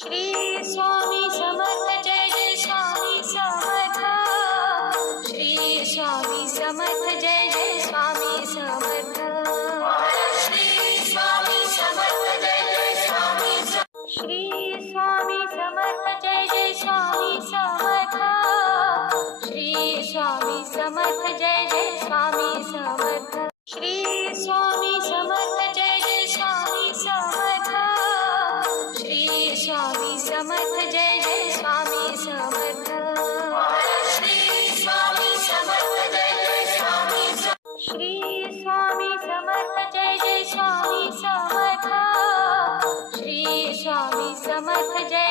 Shri Swami Samarth Jai Jai Swami Samarth. Shri Swami Samarth Jai Jai Swami Samarth. Shri Swami Samarth Jai Jai Swami Samarth. Shri Swami Samarth Jai Jai Swami Samarth. Shri Swami Samarth Jai Jai Swami Samarth. Shri Swami Samarth Jai Jai Swami Samarth. Shri Swami Samarth Jai Jai Swami Samarth. Shri Swami Samarth Jai Jai Swami Samarth. Shri Swami Samarth Jai Jai Swami Samarth. Shri Swami Samarth Jai